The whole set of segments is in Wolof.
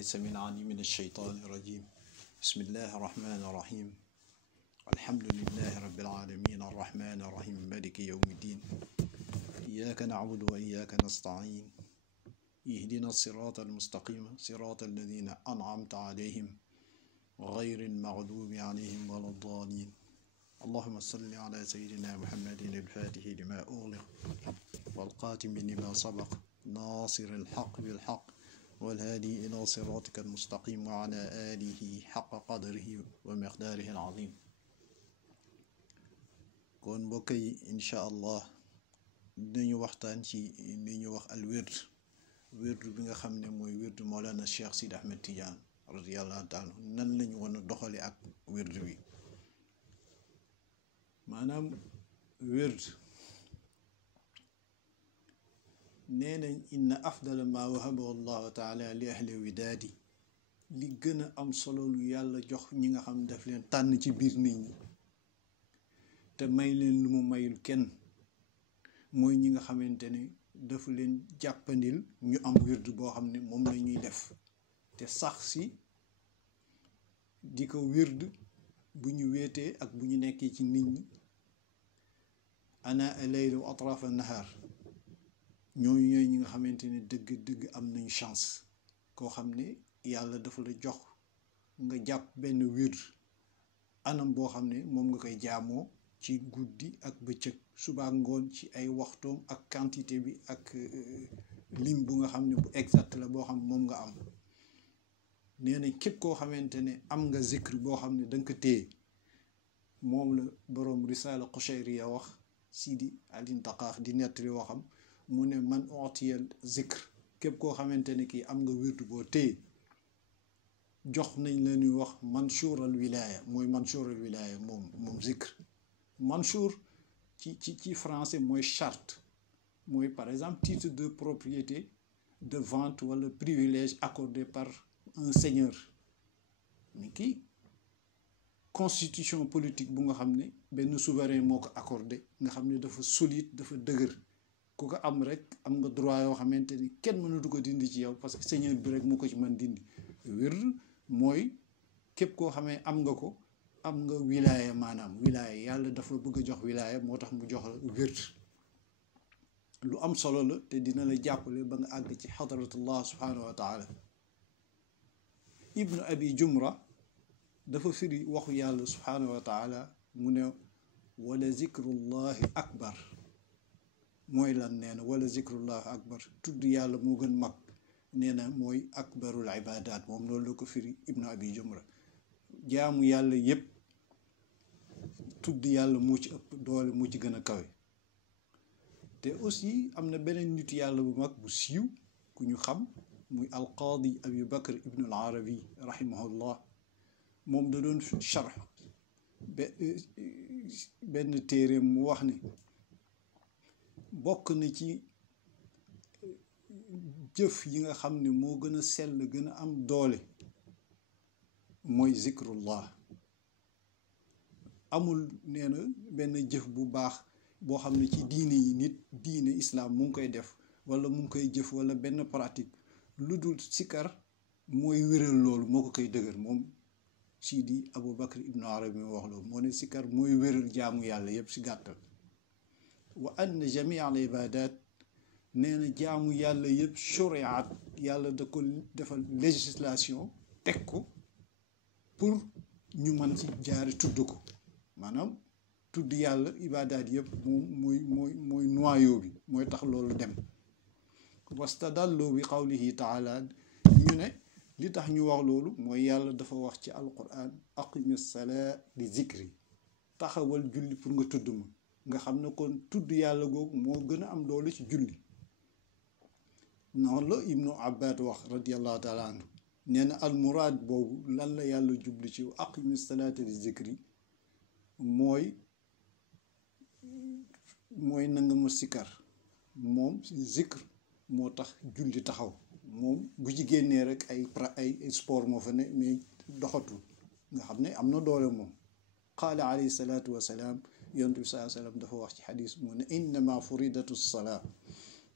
السميع العليم من الشيطان الرجيم. بسم الله الرحمن الرحيم. الحمد لله رب العالمين الرحمن الرحيم مالك يوم الدين. إياك نعبد وإياك نستعين. اهدنا الصراط المستقيم صراط الذين أنعمت عليهم غير المغضوب عليهم ولا الضالين. اللهم صل على سيدنا محمد الفاتح لما أغلق والقاتم لما سبق ناصر الحق بالحق والهادي إلى صراطك المستقيم وعلى آله حق قدره ومقداره العظيم. kon mbokk yi incha allah dinañu waxtaan ci li ñu wax al wird bi nga xam ne mooy wird Mawlana Cheikh Sidi Ahmed Tidiane radiyallahu taala nan lañu war a doxale ak wird bi. maanaam wird nee nañ inna afdala ma wahabahu allahu taala li ahli widaadi, li gën a am solo lu yàlla jox ñi nga xam daf leen tànn ci biir nit ñi te may leen lu mu mayul kenn, mooy ñi nga xamante ne dafa leen jàppandil ñu am wird boo xam ne moom la ñuy def te sax si di ko wird bu ñu wéetee ak bu ñu nekkee ci nit ñi ana al-layl wa atraaf an-nahaar. ñooñu ñooy ñi nga xamante ne dëgg am nañu chance. koo xam ne yàlla dafa la jox nga jàpp benn wird anam boo xam ne moom nga koy jaamoo ci guddi ak bëccëg suba ngoon ci ay waxtoom ak quantité bi ak lim bu nga xam ne bu exact la boo xam moom nga am. nee na képp koo xamante ne am nga zikr boo xam ne danga ko téye, moom la boroom risaala Qushayriya wax Sidi Alin Taqaax di nettali waxam mu ne man utiyal zikr, képp koo xamante ne kii am nga wird boo téye jox nañ la ñuy wax mansuural wilaaya. mooy mansuural wilaaya moom zikr. mansuur ci français mooy charte, mooy par exemple titre de propriété de vente wala privilège accordé par un seigneur. ni kii constitution politique bu nga xam ne benn souverain moo ko accordé, nga xam ne dafa solide dafa dëgër. ku ko am rek am nga droit yoo xamante ni kenn mënatu ko dindi ci yow, parce que seigneur bi rek moo ko ci mën dindi. wird mooy képp koo xamee am nga ko, am nga wilaaya. maanaam wilaaya yàlla dafa bëgg a jox wilaaya, moo tax mu jox la wird. lu am solo la te dina la jàppale ba nga àgg ci xadratullah subhanahu wa taala. ibnu abi jumra dafa firi waxu yàlla subhanahu wa taala mu ne wala zikrullahi akbar. mooy lan? nee na wala zikrullahi akbar, tudd yàlla moo gën mag. nee na mooy akbarul ibadat. moom loolu la ko firi ibnu abi jumra. jaamu yàlla yépp tudd yàlla moo ci ëpp doole, moo ci gën a kawe. te aussi am na beneen nit yàlla bu mag bu siiw ku ñu xam muy alqaadi abi bakr ibnu al arabi rahimahullah. moom da doon sharx benn téere mu wax ne bokk na ci jëf yi nga xam ne moo gën a sell gën a am doole mooy zikrullah. amul nee na benn jëf bu baax boo xam ne ci diine yi nit diine islaam mu ngi koy def wala mu ngi koy jëf wala benn pratique lu dul sikar mooy wéral loolu, moo ko koy dëgër. moom Sidi Abu Bakr ibnu Arabi mi wax loolu, moo ne sikar mooy wéral jaamu yàlla yépp si gàttal. wa anna jamii al ibadat, nee na jaamu yàlla yëpp shuriat, yàlla da ko defal législation teg ko pour ñu mën ci jaari tudd ko. maanaam tudd yàlla ibadat yëpp moom mooy noyau bi, mooy tax loolu dem. wastadallu bi qawlihi taala, ñu ne li tax ñu wax loolu mooy yàlla dafa wax ci alquran aqimi salaa li zikri, taxawal julli pour nga tudd ma. nga xam ne kon tudd yàlla googu moo gën a am doole ci julli. noonu la ibnu abbad wax radiallahu taala anhu. nee na almuraad boobu lan la yàlla jubli ci aqimi salaata li zikri mooy nanga ma sikar. moom zikr moo tax julli taxaw. moom bu ci génnee rek ay sport moo fa ne, mais doxatul. nga xam ne am na doole moom. qaala alayhi salaatu wasalaam, yonent bi saa sallam dafa wax ci xadis mu ne innama furidatu salaa,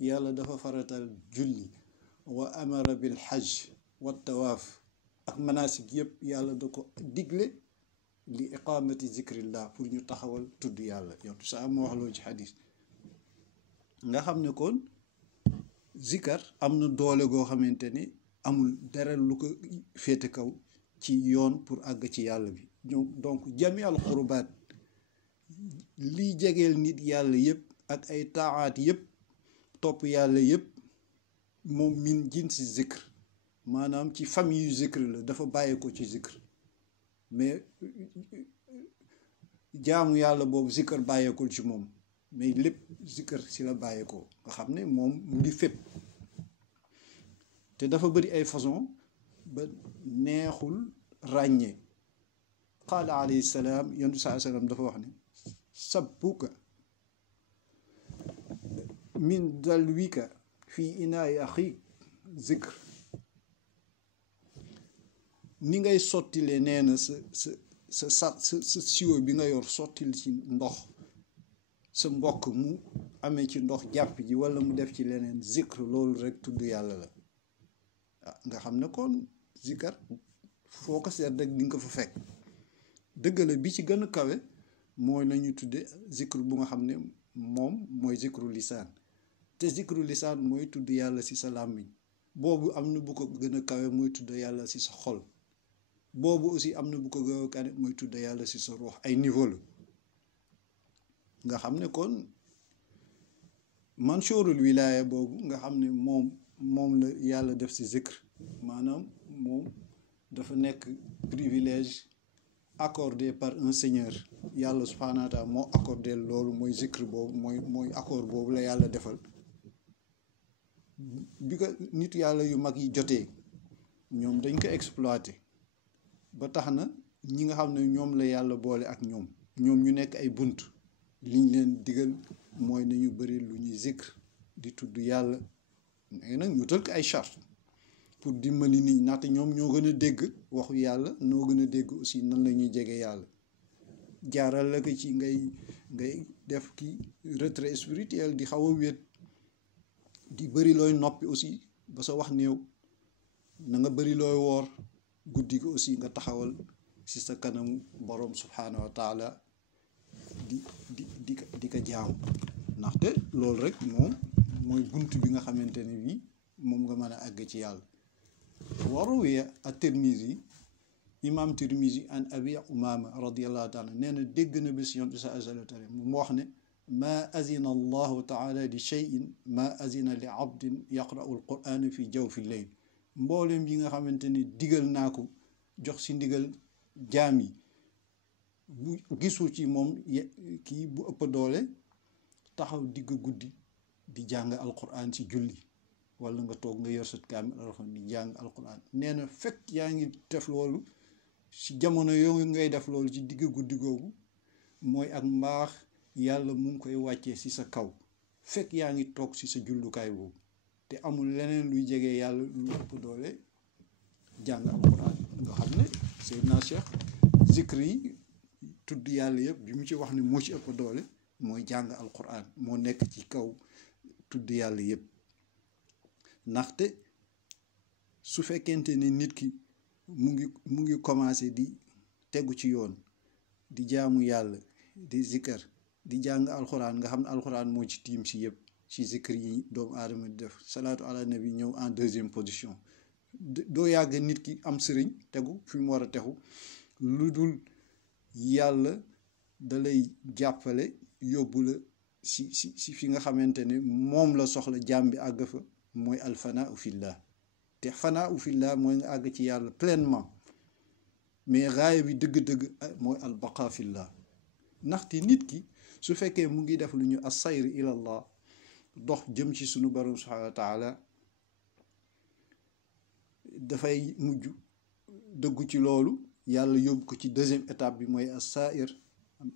yàlla dafa faratal julli. wa amara bil hajj, wa tawaaf ak manasik yëpp yàlla da ko digle li iqamati zikrillah pour ñu taxawal tudd yàlla yow sa am wax loolu ci xadis nga xam ne kon zikar am na doole goo xamante ni amul dara lu ko féete kaw ci yoon pour àgg ci yàlla bi donc jami al qurbaat liy jegeel nit yàlla yëpp ak ay taaxaat yëpp topp yàlla yëpp moom min jinsi zikr maanaam ci famille yu zikr la dafa bàyyi ko ci zikr mais jaamu yàlla boobu zikr bàyyeekul ci moom mais lépp zikr si la bàyyeekoo nga xam ne moom mu ngi fépp te dafa bëri ay façon ba neexul ràññee qaala alayhi salaam yonent saa salaam dafa wax ne sabbuka min dalwika fii inaay axi zikr ni ngay sottile nee na sa siwo bi nga yor sottil ci ndox sa mbokk mu amee ci ndox jàpp ji walla mu def ci leneen zikr loolu rek tudd yàlla la nga xam ne kon zikar foo ko seet rek di nga ko fa fekk dëgg la bi ci gën a kawe mooy lañu tudde zikr bu nga xam ne moom mooy zikru lisaan te zikru lisaan mooy tudd yàlla ci sa làmmiñ boobu am na bu ko gën a kawe mooy tudd yàlla ci sa xol boobu aussi am na bu ko gën a kawe mooy tudd yàlla ci sa ruux ay niveau la nga xam ne kon manshurul wilaaya boobu nga xam ne moom la yàlla def ci zikr maanaam moom dafa nekk privilège accordé par un seigneur yàlla subhaanahu wa taala moo accordé loolu mooy zikr boobu mooy accord boobu la yàlla defal bi ko nit yàlla yu mag yi jotee ñoom dañ ko exploité ba tax na ñi nga xam ne ñoom la yàlla boole ak ñoom ñu nekk ay bunt liñ leen digal mooy nañu bëri lu ñuy zikr di tudd yàlla mais nag ñu tël ko ay charte pour dimbali nit ndaxte ñoom ñoo gën a dégg waxu yàlla noo gën a dégg aussi nan la ñuy jege yàlla jaaral la ko ci ngay def ki retrait spirituel di xaw a wéet di bëri looy noppi aussi ba sa wax néew na nga bëri looy woor guddi ko aussi nga taxawal ci sa kanamu borom subhaanahu wa taala di ko jaamu ndaxte loolu rek moom mooy bunt bi nga xamante ne bii moom nga mën a àgg ci yàlla waruwiya at-Tirmizi imam Tirmizi an abi umama radiallahu taala nee na dégg na bis yonent sa asalatare mu wax ne maa azina allahu taala li cheyin maa azina li abdin yaqra'u alqur'ana fi jawfi lleyl mboolem yi nga xamante ne digal naa ko jox si ndigal jaam yi bu gisul ci moom kii bu ëpp doole taxaw digg guddi di jàng alquran ci julli wala nga toog nga yor sa kaamil alxuraan di jàng alquran nee na fekk yaa ngi def loolu ci jamono yooyu ngay def loolu ci digg guddi googu mooy ak mbaax yàlla mu ngi koy wàccee ci sa kaw fekk yaa ngi toog ci sa jullukaay boobu te amul leneen luy jege yàlla lu ëpp doole jàng alquran nga xam ne Seydina Cheikh zikri yi tudd yàlla yëpp bi mu ci wax ne moo ci ëpp doole mooy jàng alquran moo nekk ci kaw tudd yàlla yëpp ndaxte su fekkente ne nit ki mu ngi commencé di tegu ci yoon di jaamu yàlla di zikar di jàng alxuraan nga xam ne alxuraan moo ci tiim si yëpp ci zikr yi doomu aadama di def salaatu ala nabi ñëw en deuxième position doo yàgg nit ki am sëriñ tegu fi mu war a texu lu dul yàlla da lay jàppale yóbbu la si fi nga xamante ne moom la soxla jaam bi àgg fa mooy alfanaa fillah te fanaa fillah mooy nga àgg ci yàlla pleinement mais raaya bi dëgg-dëgg mooy albaqa fillah ndaxte nit ki su fekkee mu ngi def lu ñu assayr ilallah dox jëm ci sunu borom subhanahu wa taala dafay mujj dëggu ci loolu yàlla yóbbu ko ci deuxième étape bi mooy assair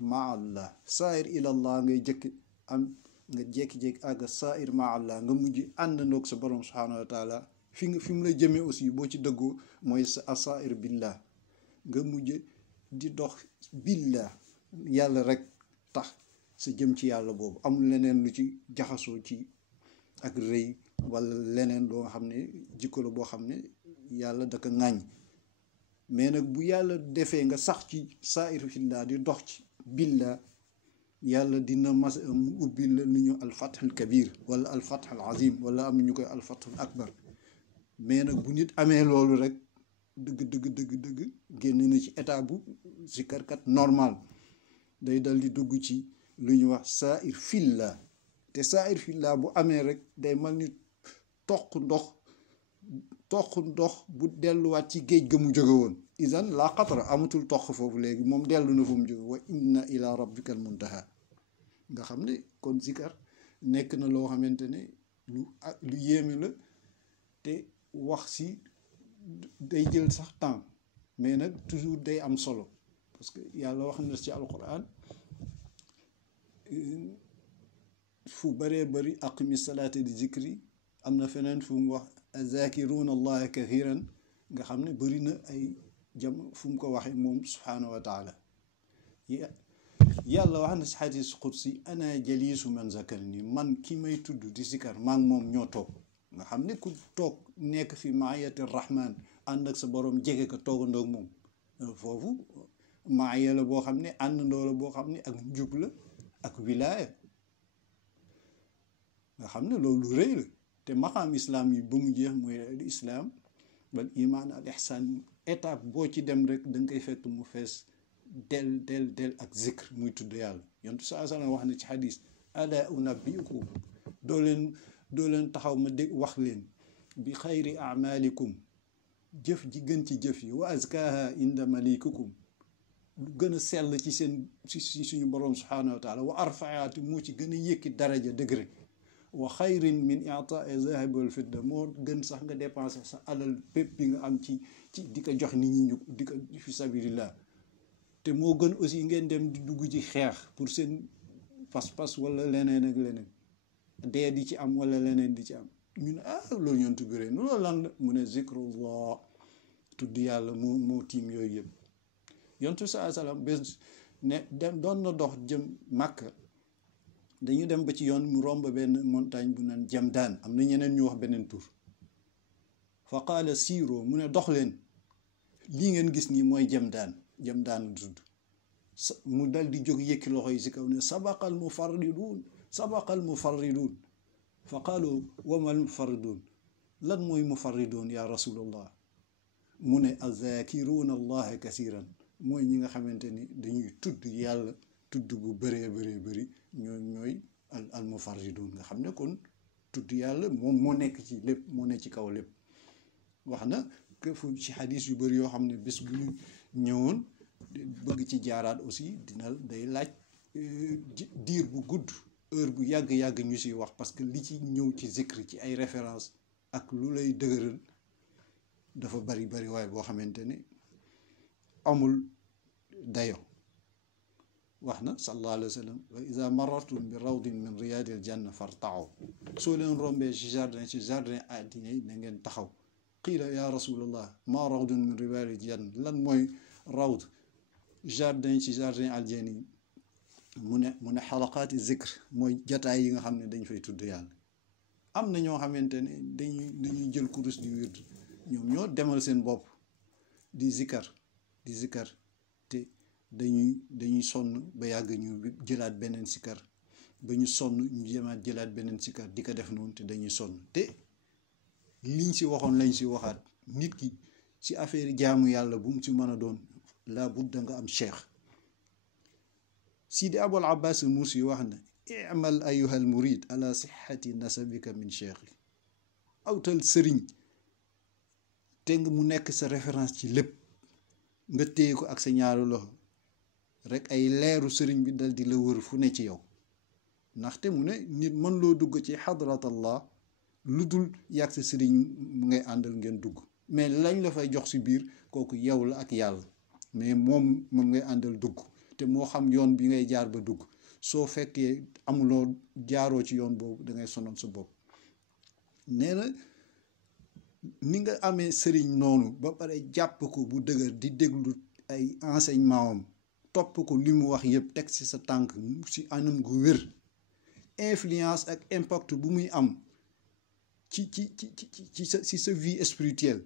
ma allah sair ilallah ngay jëkk am nga jékki-jékki àgg sair ma allah nga mujj àndandoog sa borom subhanahu wa taala fi mu la jëmee aussi boo ci dëggoo mooy sa asair billah nga mujj di dox billah yàlla rek tax sa jëm ci yàlla boobu amul leneen lu ci jaxasoo ci ak rëy wala leneen loo nga xam ne jikko la boo xam ne yàlla da ko ŋàññ. mais nag bu yàlla defee nga sax ci saa'ir fillah di dox ci billah yàlla dina mas mu ubbi la lu ñu alfathul kabir wala alfathul azim wala am ñu koy alfathul akbar. mais nag bu nit amee loolu rek dëgg génn na ci état bu zikarkat normal day dal di dugg ci lu ñu wax saa'ir fillah. te saa'ir fillah bu amee rek day mal ni toq ndox bu delluwaat ci géej ga mu jóge woon. isan la xatara amatul toq foofu léegi moom dellu na fu mu jóge. wa inna ila rabbikal muntaha. nga xam ne kon zikar nekk na loo xamante ne lu yéeme la te wax si day jël sax temps mais nag toujours day am solo parce que yàlla wax na ci alquran fu bëree bëri aqimi salaati di zikri. am na feneen fu mu wax zakiruuna allaha kathiran nga xam ne bëri na ay jam fu mu ko waxee moom subhaanahu wa taala. yàlla wax na si xadis qudsi ana jaliisu man zakarni man ki may tudd di zikar maa ngi moom ñoo toog. nga xam ne ku toog nekk fi maayati rahman ànd ak sa borom jege ko toogandoog moom foofu maaya la boo xam ne àndandoo la boo xam ne ak njub la ak wilaaya. nga xam ne loolu lu rëy la te maqaam islam yi ba mu jeex mooy al islam wal iman al ihsan étape boo ci dem rek da nga koy fekk mu fees del ak zikr muy tudd yàlla. yontu saa sallam wax na ci xadis ala unabbiukum doo leen taxaw ma dégg wax leen bi xayri amalikum jëf ji gën ci jëf yi wa azkaha inda malikukum lu gën a sell ci seen ci suñu borom subhanahu wa taala wa arfaati moo ci gën a yëkki daraja degré wa xayrin min i'ta'i zahabi wal fidda moo gën sax nga dépenser sa alal bépp bi nga am ci di ko jox nit ñi ñu di ko fi sabilillah. te moo gën aussi ngeen dem di dugg ci xeex pour seen pas-pas wala leneen ak leneen dee di ci am wala leneen di ci am. ñu ne loolu yontu bi rek loolu lan la mu ne zikrullah tudd yàlla moo tiim yooyu yëpp. yontu saa salaam bés ne dem doon na dox jëm Màkka dañu dem ba ci yoon mu romb benn montagne bu naan Jamdaan am na ñeneen ñu wax beneen tur. fa qaala siiroo mu ne dox leen lii ngeen gis nii mooy Jamdaan tudd mu dal di jóg yëkki loxo yi si kaw ne sabaqal mufarriduun fa qaalu wamal mufarriduun lan mooy mufarriduun ya rasulallah mu ne azaakiruuna allaha kasiran mooy ñi nga xamante ni dañuy tudd yàlla tudd bu bëree bëri ñooy al mufarriduun nga xam ne kon tudd yàlla moom moo nekk ci lépp moo nekk ci kaw lépp. wax na que fu ci xadis yu bëri yoo xam ne bés bu ñu ñëwoon bëgg ci jaaraat aussi day laaj diir bu gudd heure bu yàgg ñu siy wax parce que li ci ñëw ci zikr ci ay référence ak lu lay dëgëral dafa bari waaye boo xamante ne amul dayo. wax na sallallahu alayhi wa sallam wa iza marartum bi rawdin min riyadil janna farta'u soo leen rombee ci jardin àddina yi na ngeen taxaw. qiila ya rasulallah ma rawdun min riyadil janna lan mooy rawd jardin aljana yi mu ne xalaqaati zikr mooy jataay yi nga xam ne dañ fay tudd yàlla. am na ñoo xamante ne dañuy jël kurus di wird ñoom ñoo demal seen bopp di zikar te dañuy sonn ba yàgg ñu jëlaat beneen sikar ba ñu sonn ñu jëlaat beneen sikar di ko def noonu te dañuy sonn te liñ si waxoon lañ si waxaat nit ki si affaire jaamu yàlla bu mu si mën a doon laa budda nga am cheikh. Sidi Abul Abbas Mursi wax na i'mal ayyuha al murid ala sihhati nasabika min cheikh awtal sëriñ te nga mu nekk sa référence ci lépp nga téye ko ak sa ñaaru loxo rek ay leeru sëriñ bi dal di la wër fu ne ci yow. ndaxte mu ne nit mën loo dugg ci hadratallah lu dul yàgg sa sëriñ mu ngay àndal ngeen dugg mais lañ la fay jox si biir kooku yow la ak yàlla mais moom ngay àndal dugg te moo xam yoon bi ngay jaar ba dugg. soo fekkee amuloo jaaroo ci yoon boobu da ngay sonal sa bopp. nee na ni nga amee sëriñ noonu ba pare jàpp ko bu dëgër di déglu ay enseignement am topp ko li mu wax yëpp teg ci sa tànk ci anam gu wér influence ak impact bu muy am ci sa vie spirituelle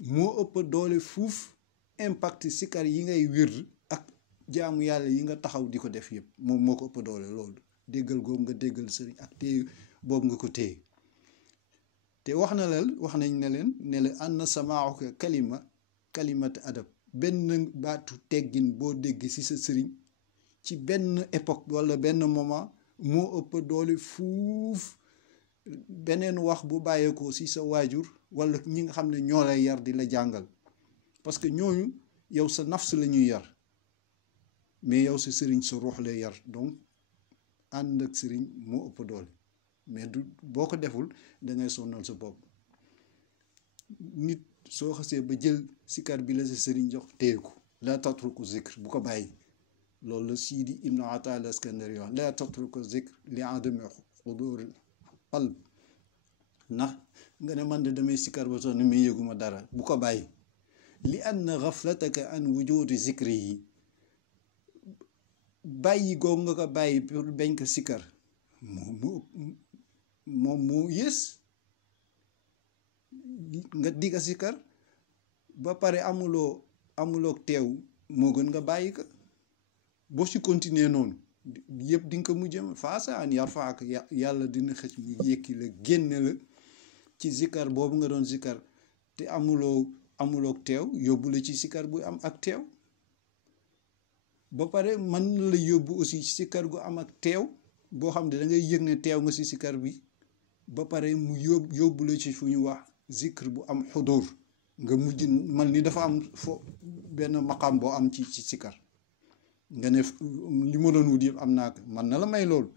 moo ëpp doole fuuf impact sikar yi ngay wér ak jaamu yàlla yi nga taxaw di ko def yëpp moom moo ko ëpp doole loolu déggal googu nga déggal sëriñ ak téye boobu nga ko téye te wax nañ ne leen ne la anna samaaxuka kalimati adab benn baatu teggin boo dégg ci sa sëriñ ci benn époque walla benn moment moo ëpp doole fuuf beneen wax bu bàyyeekoo ci sa waajur walla ñi nga xam ne ñoo lay yar di la jàngal parce que ñooñu yow sa nafs la ñuy yar mais yow sa sëriñ sa ruux lay yar donc ànd ak sëriñ moo ëpp doole mais du boo ko deful dangay sonnal sa bopp nit soo xasee ba jël sikar bi la sa sëriñ jox téye ko laa tatruku zikr bu ko bàyyi loolu la Sidi Ibnu Ata al Askandari wax laa tatruku zikr li adami xudur qalb ndax nga ne man de damay sikar ba sonn mais yëguma dara bu ko bàyyi li anna gaflataka an wujudi zikri yi bàyyi googu nga ko bàyyi pour bañ ko sikar moom moo yées nga digga sikar ba pare amuloo teew moo gën nga bàyyi ko boo ci continuer noonu yëpp di nga ko mujjee faasa an yar faak yàlla dina xëcc mu yëkki la génne la ci sikar boobu nga doon sikar te amuloo teew yóbbu la ci sikar bu am ak teew ba pare mën na la yóbbu aussi ci sikar gu am ak teew boo xam ne da ngay yëg ne teew nga ci sikar bi ba pare mu yóbbu la ci fu ñu wax zikr bu am xudur nga mujj man ni dafa am benn maqam boo am ci sikar nga ne li ma doon wut yëpp am naa ko man na la may loolu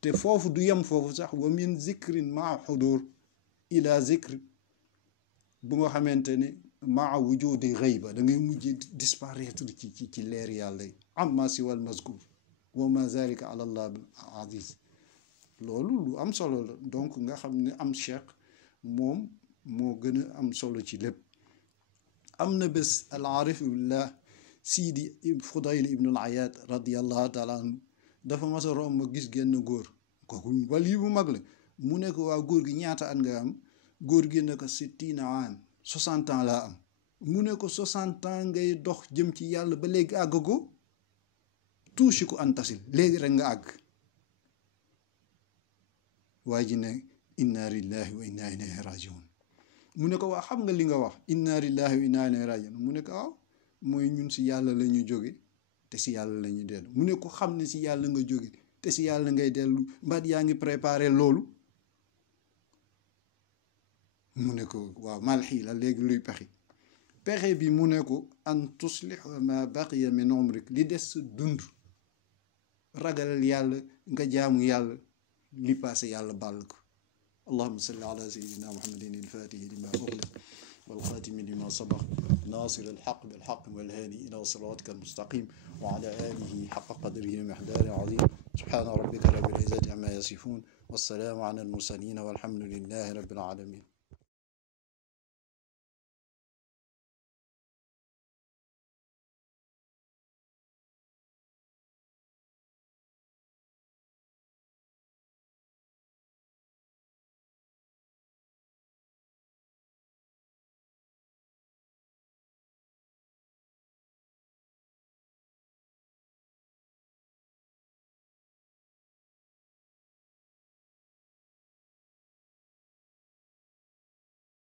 te foofu du yem foofu sax wa min zikrin maa xudur ila zikr bu nga xamante ne maa wujudi ghayba da ngay mujj disparaître ci leer yàlla yi amma siwal mazkur wa ma zalika ala allah aziz loolu lu am solo la donc nga xam ne am cheikh moom moo gën a am solo ci lépp am na bés al arif billah Sidi Fudayl ibn al Ayad radiyallahu taala anhu dafa mas a romb gis genn góor kooku wali bu mag la mu ne ko waa góor gi ñaata at nga am góor gi ne ko 60 ans 60 ans laa am mu ne ko 60 ans ngay dox jëm ci yàlla ba léegi àgg ko tuuti ko antasil léegi rek nga àgg waa ji ne inna lillahi wa inna ilayhi rajiun mu ne ko waa xam nga li nga wax inna lillahi wa inna ilayhi rajiun mu ne ko waaw mooy ñun si yàlla la ñu jóge te si yàlla la ñu dellu mu ne ko xam ne si yàlla nga jóge te si yàlla ngay dellu mbaat yaa ngi préparé loolu mu ne ko waaw mal xiila léegi luy pexe bi mu ne ko an tuslih ma baqiya min umrik li des sa dund ragalal yàlla nga jaamu yàlla li passé yàlla bàll ko allahumma salli ala sayyidina muhammadin al-fatihi lima ughliq wal khatimi lima sabaq nasir al-haqq bil haqq wal hadi ila siratika al-mustaqim wa ala alihi haqqa qadrihi wa miqdarihi azim subhana rabbika rabbil izzati amma yasifun wassalamu ala al-mursalin walhamdulillahi rabbil alamin